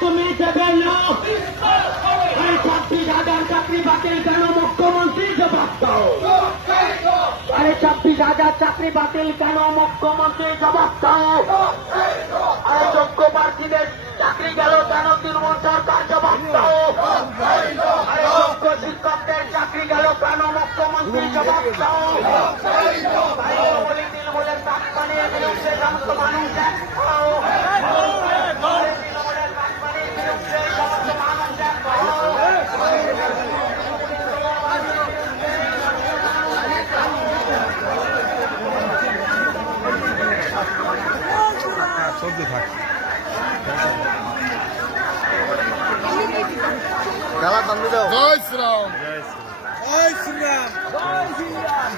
তুমি দেবে না। এই 26,000 চাকরি বাতিল কেন মুখ্যমন্ত্রী জবাব দাও। আরে 26,000 চাকরি বাতিল কেন মুখ্যমন্ত্রী জবাব দাও। আরে যোগ্য প্রার্থীদের চাকরি গেল কেন তৃণমূল সরকার জবাব দাও। আরে যোগ্য শিক্ষকদের চাকরি গেল কেন মুখ্যমন্ত্রী জবাব দাও। তৃণমূলের কাকপানির বিরুদ্ধে সমস্ত মানুষ এক হও। তৃণমূলের কাকপানির বিরুদ্ধে সমস্ত মানুষ এক হও। চলতে থাক খেলা সামনে দাও। জয় শ্রীরাম জয় শ্রীরাম। জয় শ্রীরাম।